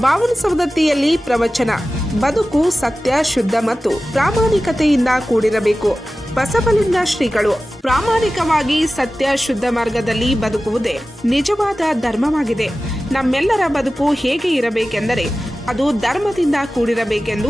ಬಾವನ ಸವದತ್ತಿಯಲ್ಲಿ ಪ್ರವಚನ. ಬದುಕು ಸತ್ಯ, ಶುದ್ಧ ಮತ್ತು ಪ್ರಾಮಾಣಿಕತೆಯಿಂದ ಕೂಡಿರಬೇಕು. ಬಸವಲಿಂಗ ಶ್ರೀಗಳು, ಪ್ರಾಮಾಣಿಕವಾಗಿ ಸತ್ಯ, ಶುದ್ಧ ಮಾರ್ಗದಲ್ಲಿ ಬದುಕುವುದೇ ನಿಜವಾದ ಧರ್ಮವಾಗಿದೆ. ನಮ್ಮೆಲ್ಲರ ಬದುಕು ಹೇಗೆ ಇರಬೇಕೆಂದರೆ, ಅದು ಧರ್ಮದಿಂದ ಕೂಡಿರಬೇಕೆಂದು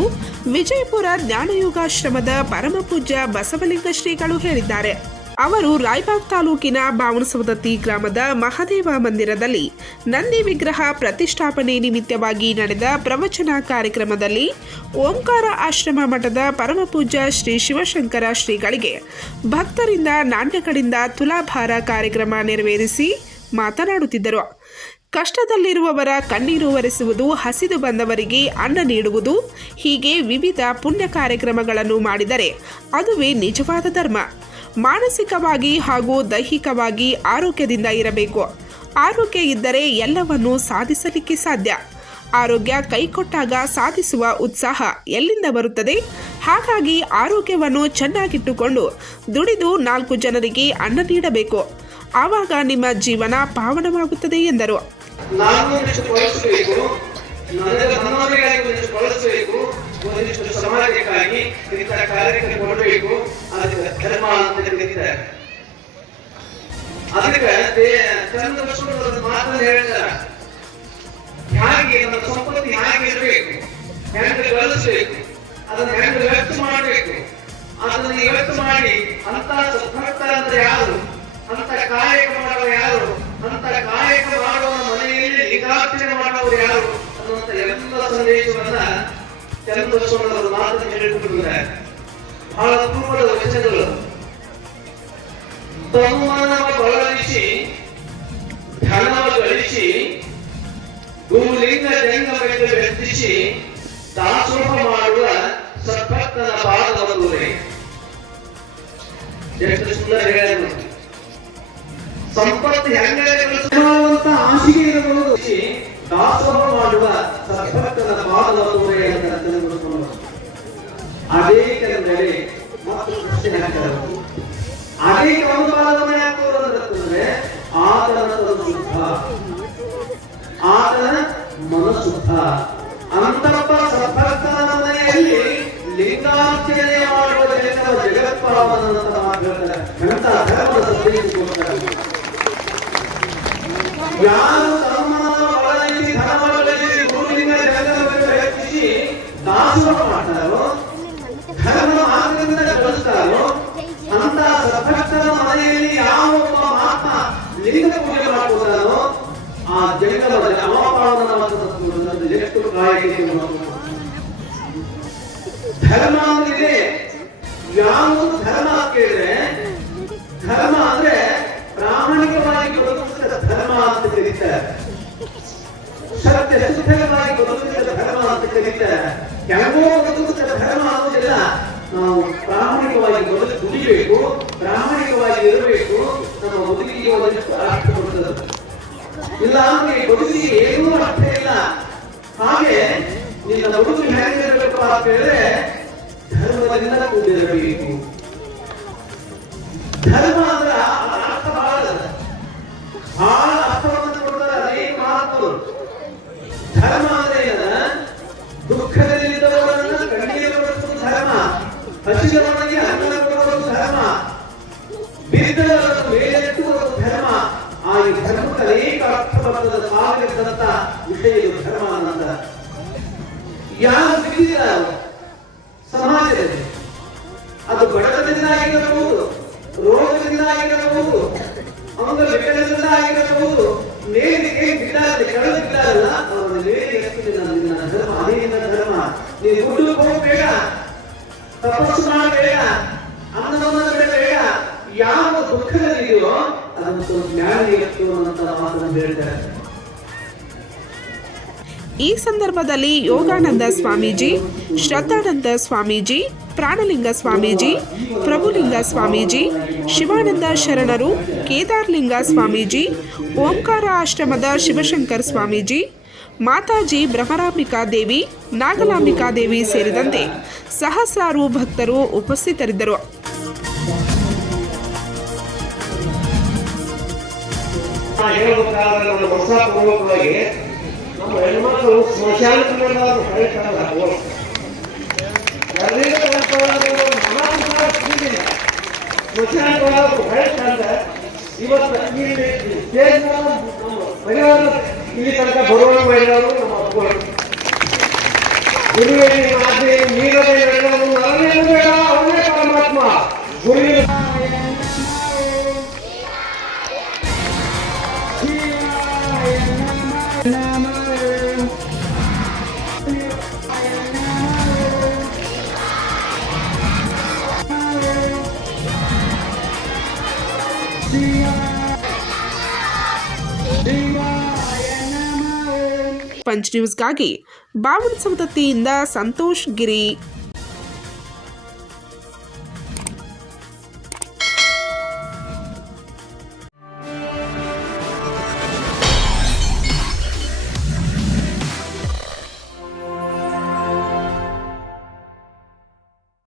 ವಿಜಯಪುರ ಜ್ಞಾನಯುಗಾಶ್ರಮದ ಪರಮಪೂಜ್ಯ ಬಸವಲಿಂಗ ಶ್ರೀಗಳು ಹೇಳಿದ್ದಾರೆ. ಅವರು ರಾಯಬಾಗ್ ತಾಲೂಕಿನ ಬಾವನಸವದತ್ತಿ ಗ್ರಾಮದ ಮಹಾದೇವ ಮಂದಿರದಲ್ಲಿ ನಂದಿ ವಿಗ್ರಹ ಪ್ರತಿಷ್ಠಾಪನೆ ನಿಮಿತ್ತವಾಗಿ ನಡೆದ ಪ್ರವಚನ ಕಾರ್ಯಕ್ರಮದಲ್ಲಿ ಓಂಕಾರ ಆಶ್ರಮ ಮಠದ ಪರಮಪೂಜ್ಯ ಶ್ರೀ ಶಿವಶಂಕರ ಶ್ರೀಗಳಿಗೆ ಭಕ್ತರಿಂದ ನಾಣ್ಯಗಳಿಂದ ತುಲಾಭಾರ ಕಾರ್ಯಕ್ರಮ ನೆರವೇರಿಸಿ ಮಾತನಾಡುತ್ತಿದ್ದರು. ಕಷ್ಟದಲ್ಲಿರುವವರ ಕಣ್ಣೀರು ಒರೆಸುವುದು ಹಸಿದು ಬಂದವರಿಗೆ ಅನ್ನ ನೀಡುವುದು, ಹೀಗೆ ವಿವಿಧ ಪುಣ್ಯ ಕಾರ್ಯಕ್ರಮಗಳನ್ನು ಮಾಡಿದರೆ ಅದುವೇ ನಿಜವಾದ ಧರ್ಮ. ಮಾನಸಿಕವಾಗಿ ಹಾಗೂ ದೈಹಿಕವಾಗಿ ಆರೋಗ್ಯದಿಂದ ಇರಬೇಕು. ಆರೋಗ್ಯ ಇದ್ದರೆ ಎಲ್ಲವನ್ನೂ ಸಾಧಿಸಲಿಕ್ಕೆ ಸಾಧ್ಯ. ಆರೋಗ್ಯ ಕೈಕೊಟ್ಟಾಗ ಸಾಧಿಸುವ ಉತ್ಸಾಹ ಎಲ್ಲಿಂದ ಬರುತ್ತದೆ? ಹಾಗಾಗಿ ಆರೋಗ್ಯವನ್ನು ಚೆನ್ನಾಗಿಟ್ಟುಕೊಂಡು ದುಡಿದು ನಾಲ್ಕು ಜನರಿಗೆ ಅನ್ನ ನೀಡಬೇಕು. ಆವಾಗ ನಿಮ್ಮ ಜೀವನ ಪಾವನವಾಗುತ್ತದೆ ಎಂದರು. ನನಗೆ ಅದಕ್ಕೆ ಧರ್ಮ ಅಂತ ಅದಕ್ಕೆ ಚಂದ ಬಸವಣ್ಣವರು ಮಾತನ್ನು ಹೇಳ್ತಾರೆ ಹೇಗೆ ನಮ್ಮ ಸಂಪತ್ತು ಹೇಗೆ ಇರಬೇಕು? ಹೆಂಗೆ ಗಳಿಸಬೇಕು ಅದನ್ನ ಹೆಂಗೆ ವ್ಯಕ್ತ ಮಾಡಬೇಕು. ಅದನ್ನ ವ್ಯಕ್ತ ಮಾಡಿ ಅಂತ ಅಂದ್ರೆ ಯಾರು? ಅಂತ ಕಾಯಕ ಯಾರು? ಅಂತ ಕಾಯಕ ಮಾಡುವ ಮನೆಯಲ್ಲಿ ಲಿಂಗಾರ್ಚನೆ ಮಾಡುವವರು ಯಾರು? ಅನ್ನುವಂತ ಎಲ್ಲ ಸಂದೇಶವನ್ನ ಚಂದ್ರಸ್ವಾಮಿಯವರು ಮಾತನ್ನು ಹೇಳಿಕೊಂಡಿದ್ದಾರೆ ಬಹಳ ಅಪರೂಪದ ವಚನಗಳು ಬಹುಮಾನವ ಬಳಲಿಸಿ ಧನವ ಗಳಿಸಿ ಭೂಲಿಂಗ ಜಂಗಮಕ್ಕೆ ವ್ಯಕ್ತಿಸಿ ದಾಸೋಹ ಮಾಡುವ ಸದ್ಭಕ್ತನ ಪಾದವಲ್ಲೂರೇ ಎಷ್ಟು ಸುಂದರ ಹೇಳಿದ್ರು ಸಂಪತ್ತು ಹೆಂಗೆ ಮಾಡುವಂತ ಆಶಿಗೆ ಇರಬಹುದು ದಾಸೋಹ ಮಾಡುವ ಸದ್ಭಕ್ತನ ಪಾದವಲ್ಲೂರೇ ಅಂತ ತಿಳಿದುಕೊಂಡು ಅದೇ ಕೆಂದರೆ ಹಾಕಿದರು ಅದೇ ಕೌಪಾಲನೆ ಹಾಕೋರು ಅಂತಂದ್ರೆ ಆತನ ಶುದ್ಧ ಆತನ ಮನಶುದ್ಧ ಅಂತಪ್ಪ ಸದ್ಭಕ್ತನ ಮನೆಯಲ್ಲಿ ಲಿಂಗಾರ್ಚನೆ ಮಾಡುವ ಮಾತುಹೇಳ್ತಾರೆ ಎಂತ ಧರ್ಮದ ಸಂದೇಶಕ್ಕೋಸ್ಕರ. ಯಾರು ಬಳಸಿ ಧನ ಬಳಸಿ ಗುರುಲಿಂಗ ಹೆಚ್ಚಿಸಿ ದಾಸೋಹ ಧರ್ಮ ಅಂದ್ರೆ ಯಾವ ಧರ್ಮ ಕೇಳಿದ್ರೆ, ಧರ್ಮ ಅಂದ್ರೆ ಪ್ರಾಮಾಣಿಕವಾಗಿ ಬದುಕಿದ ಧರ್ಮ ಅಂತ ಕರೀತಾರೆ ಸತ್ಯ ಬದುಕಿದ ಧರ್ಮ ಅಂತ ಕರೀತಾರೆ ಕೆಲವೋ ಬದುಕಿದ ಧರ್ಮ ಅನ್ನೋದಿಲ್ಲ. ನಾವು ಪ್ರಾಮಾಣಿಕವಾಗಿ ಬದುಕು ದುಡಿಬೇಕು, ಪ್ರಾಮಾಣಿಕವಾಗಿ ಇರಬೇಕು, ನಮ್ಮ ಬದುಕಿಗೆ ಒಂದಿಷ್ಟು ಅರ್ಥ ಕೊಡ್ತದೆ. ಇಲ್ಲ ಅಂದ್ರೆ ಬದುಕಿಗೆ ಏನೂ ಅರ್ಥ ಇಲ್ಲ. ಹಾಗೆ ನಿನ್ನ ಹುಡುಗರು ಹೇಗಿರಬೇಕು ಅಂತ ಹೇಳಿದ್ರೆ ಧರ್ಮದಿಂದ ಕೂಡಿರಬೇಕು ಧರ್ಮ ಅಂದ್ರೆ ಅರ್ಥ ಬಹಳ. ಬಹಳ ಅರ್ಥವನ್ನು ಕೊಡ್ತಾರೆ ಅನೇಕ ಮಹಾತ್ಮರು. ಧರ್ಮ ಅಂದ್ರೆ ಏನ? ದುಃಖದಲ್ಲಿದ್ದವರನ್ನ ಕಣ್ಣೀರು ಬಡಿಸುವುದು ಧರ್ಮ. ಹಸಿದವನಿಗೆ ಅನ್ನ ಕೊಡುವುದು ಧರ್ಮ. ಬಿದ್ದವರನ್ನು ಮೇಲೆತ್ತುವುದು ಅರ್ಥಬದ್ಧದ ಸಾಗಿದಂತ ವಿಷಯ ಧರ್ಮಾನಂದ ಯಾರು ಸಿಗಿದಿಲ್ಲ ಸಮಾಜದಲ್ಲಿ ಅದು ಬಡತನದಿಂದ ಆಗಿರಬಹುದು ರೋಗದಿಂದ ಆಗಿರಬಹುದು ಅವನು ವಿಕಲದಿಂದ ಆಗಿರಬಹುದು ನೇರಿಗೆ ಬಿದ್ದಾರೆ ಕಳೆದಿಲ್ಲ ಬಿದ್ದಾರಲ್ಲ ಅವರ ನೇರಿಗೆ ನಿನ್ನ ಧರ್ಮ, ಅದೇ ನಿನ್ನ ಧರ್ಮ. ನೀನು ಗುಡ್ಡಕ್ಕೆ ಹೋಗಬೇಡ ತಪಸ್ಸು ಮಾಡಬೇಡ ಅನ್ನವನ್ನು ಬಿಡಬೇಡ ಯಾವ ದುಃಖದಲ್ಲಿದೆಯೋ ಅದನ್ನು ಜ್ಞಾನ ಎತ್ತು ಅಂತ ಮಾತನ್ನು ಹೇಳ್ತಾರೆ. ಈ ಸಂದರ್ಭದಲ್ಲಿ ಯೋಗಾನಂದ ಸ್ವಾಮೀಜಿ, ಶ್ರದ್ಧಾನಂದ ಸ್ವಾಮೀಜಿ, ಪ್ರಾಣಲಿಂಗ ಸ್ವಾಮೀಜಿ, ಪ್ರಭುಲಿಂಗ ಸ್ವಾಮೀಜಿ, ಶಿವಾನಂದ ಶರಣರು, ಕೇದಾರ್ಲಿಂಗ ಸ್ವಾಮೀಜಿ, ಓಂಕಾರ ಆಶ್ರಮದ ಶಿವಶಂಕರ್ ಸ್ವಾಮೀಜಿ, ಮಾತಾಜಿ ಬ್ರಹ್ಮರಾಂಬಿಕಾ ದೇವಿ, ನಾಗಲಾಂಬಿಕಾ ದೇವಿ ಸೇರಿದಂತೆ ಸಹಸ್ರಾರು ಭಕ್ತರು ಉಪಸ್ಥಿತರಿದ್ದರು. ಹೇಳಬೇಕಾದ್ರೆ ನಮ್ಮ ಹೊಸ ನಮ್ಮ ಹೆಣ್ಮಕ್ಳು ಸ್ಮಶಾನಕ್ಕೆ ಬಂದವರು ಹೇಳ್ತಾರಲ್ಲ ಎಲ್ಲಿಂದ ಬಂದವರು ಮನ ಸಿಗಿಲ್ಲ ಸ್ಮಶಾನಕ್ಕೆ ಹೇಳ್ತಾರೆ ಇವತ್ತು ಇಲ್ಲಿ ಸ್ಟೇಜ್ ಪರಿವಾರ ಇಲ್ಲಿ ತನಕ ಬರುವ ಮಾಡಿದವರು ನಮ್ಮ ಅಪ್ಪಗಳು ಗುರುವೇ ನಿಮ್ಮ ಪಂಚ್ ನ್ಯೂಸ್ಗಾಗಿ ಬಾವನ್ ಸಂತತಿಯಿಂದ ಸಂತೋಷ್ ಗಿರಿ.